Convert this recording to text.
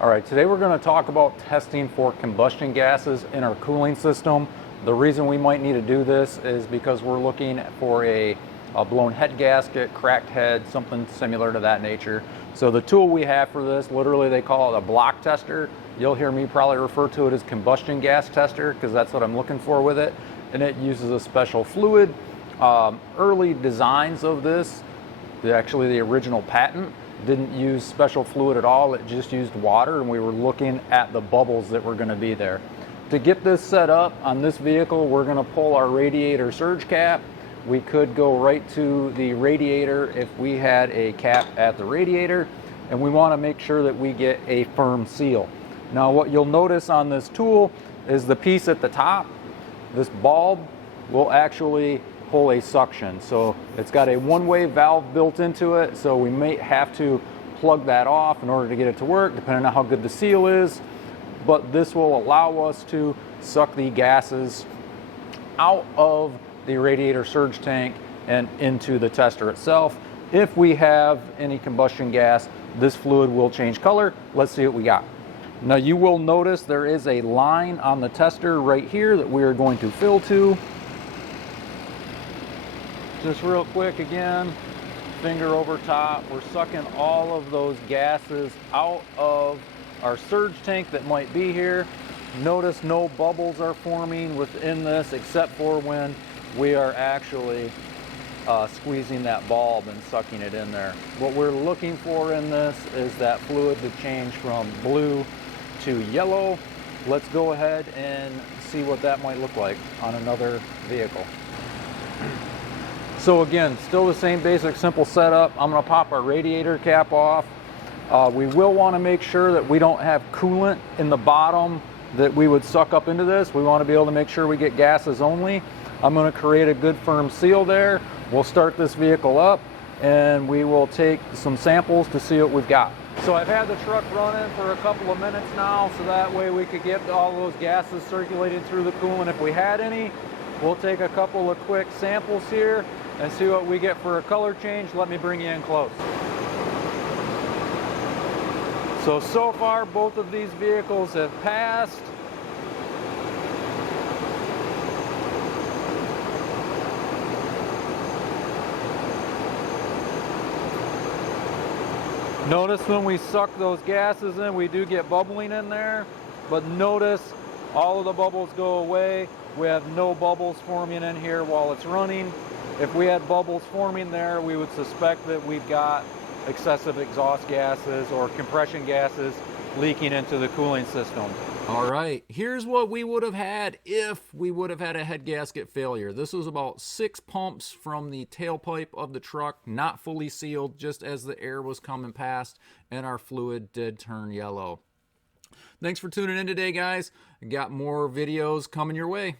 All right, today we're going to talk about testing for combustion gases in our cooling system. The reason we might need to do this is because we're looking for a blown head gasket, cracked head, something similar to that nature. So the tool we have for this, literally they call it a block tester. You'll hear me probably refer to it as combustion gas tester because that's what I'm looking for with it. And it uses a special fluid. Early designs of this, actually the original patent, didn't use special fluid at all. It just used water, and we were looking at the bubbles that were going to be there. To get this set up on this vehicle, we're going to pull our radiator surge cap. We could go right to the radiator if we had a cap at the radiator, and we want to make sure that we get a firm seal. Now what you'll notice on this tool is the piece at the top, this bulb will actually pull a suction. So it's got a one-way valve built into it, so we may have to plug that off in order to get it to work, depending on how good the seal is. But this will allow us to suck the gases out of the radiator surge tank and into the tester itself. If we have any combustion gas, this fluid will change color. Let's see what we got. Now you will notice there is a line on the tester right here that we are going to fill to. Just real quick again, finger over top, we're sucking all of those gases out of our surge tank that might be here. Notice no bubbles are forming within this except for when we are actually squeezing that bulb and sucking it in there. What we're looking for in this is that fluid to change from blue to yellow. Let's go ahead and see what that might look like on another vehicle. So again, still the same basic simple setup. I'm going to pop our radiator cap off. We will want to make sure that we don't have coolant in the bottom that we would suck up into this. We want to be able to make sure we get gases only. I'm going to create a good firm seal there. We'll start this vehicle up and we will take some samples to see what we've got. So I've had the truck running for a couple of minutes now, so that way we could get all those gases circulating through the coolant if we had any. We'll take a couple of quick samples here and see what we get for a color change. Let me bring you in close. So far both of these vehicles have passed. Notice when we suck those gases in, we do get bubbling in there, but notice all of the bubbles go away. We have no bubbles forming in here while it's running. If we had bubbles forming there, we would suspect that we've got excessive exhaust gases or compression gases leaking into the cooling system. All right, here's what we would have had if we would have had a head gasket failure. This was about 6 pumps from the tailpipe of the truck, not fully sealed, just as the air was coming past, and our fluid did turn yellow. Thanks for tuning in today, guys. Got more videos coming your way.